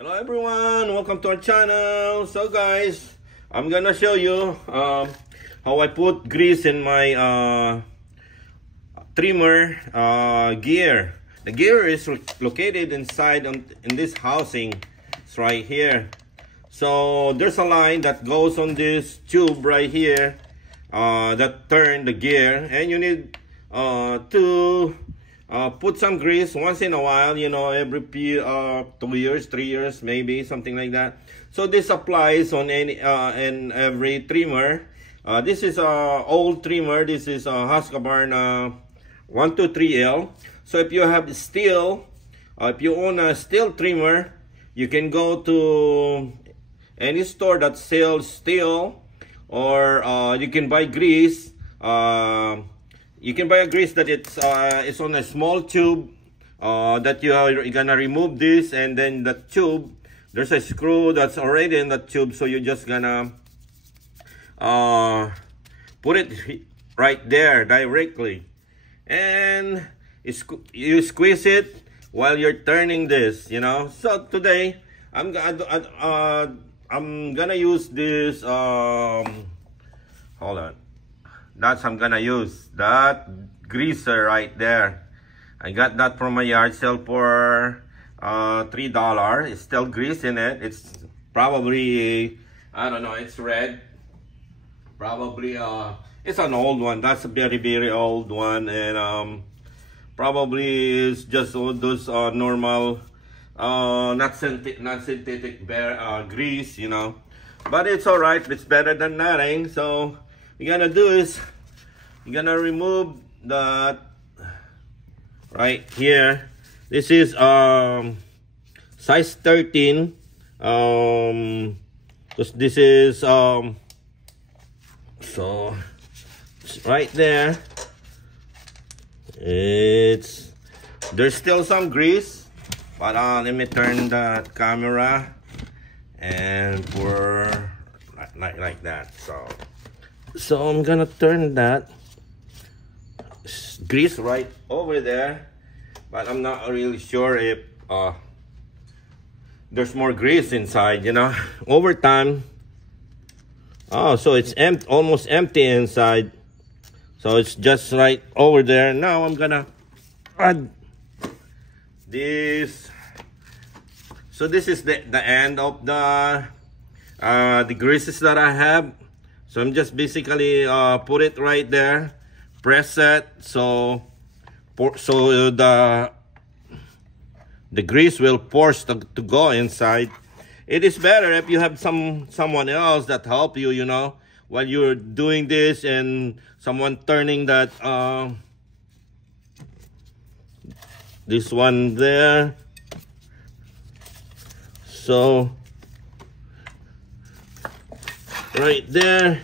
Hello everyone, welcome to our channel. So guys, I'm gonna show you how I put grease in my trimmer gear. The gear is located inside in this housing. It's right here. So there's a line that goes on this tube right here that turn the gear, and you need to put some grease once in a while, you know, every 2 years, 3 years, maybe something like that. So this applies on any in every trimmer. This is a old trimmer. This is a Husqvarna 123L. So if you have steel, if you own a steel trimmer, you can go to any store that sells steel, or you can buy grease. You can buy a grease that it's on a small tube that you are gonna remove this, and then the tube, there's a screw that's already in the tube, so you're just gonna put it right there directly, and you squeeze it while you're turning this, you know. So today I'm gonna use this hold on. I'm gonna use that greaser right there. I got that from my yard sale for $3. It's still grease in it. It's probably, I don't know, it's red. Probably it's an old one. That's a very old one, and probably it's just all those normal not synthetic grease, you know. But it's all right. It's better than nothing. So you're gonna do is you're gonna remove that right here. This is size 13. Because this is so it's right there. There's still some grease, but let me turn the camera, and we're like that. So I'm gonna turn that grease right over there, but I'm not really sure if there's more grease inside, you know. Over time, so it's almost empty inside, so it's just right over there. Now I'm gonna add this. So this is the end of the greases that I have. So I'm just basically put it right there, press it, so the grease will force to go inside. It is better if you have someone else that help you, you know, while you're doing this, and someone turning that this one there. So right there.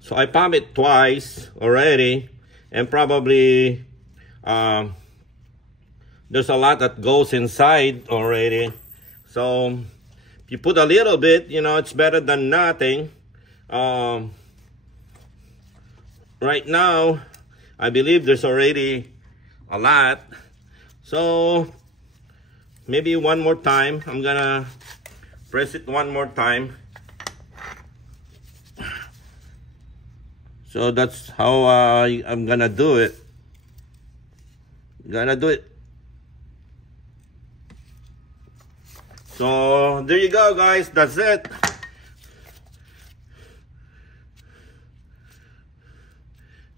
So I pump it twice already, and probably there's a lot that goes inside already. So if you put a little bit, you know, it's better than nothing. Right now, I believe there's already a lot. So maybe one more time. I'm gonna press it one more time. So that's how I'm gonna do it. So there you go, guys. That's it.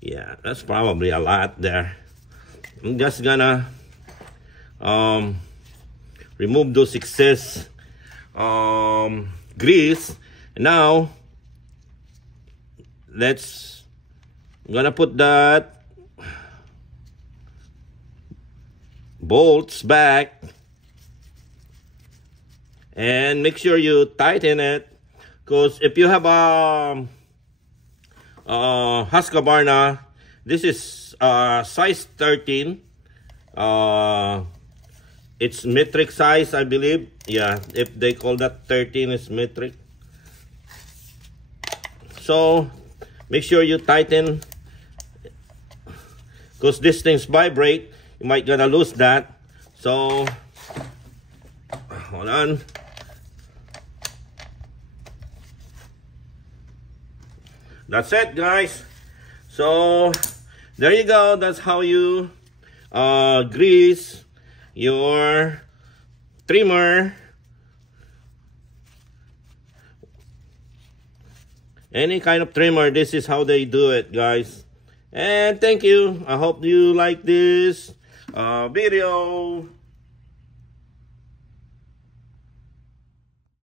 Yeah, that's probably a lot there. I'm just gonna remove those excess grease. Now I'm gonna put that bolts back, and make sure you tighten it, because if you have a Husqvarna, this is size 13. It's metric size, I believe. Yeah, if they call that 13 is metric. So make sure you tighten, because these things vibrate. You might gonna lose that. So hold on. That's it, guys. So there you go. That's how you grease your trimmer. Any kind of trimmer, this is how they do it, guys. And thank you. I hope you like this video.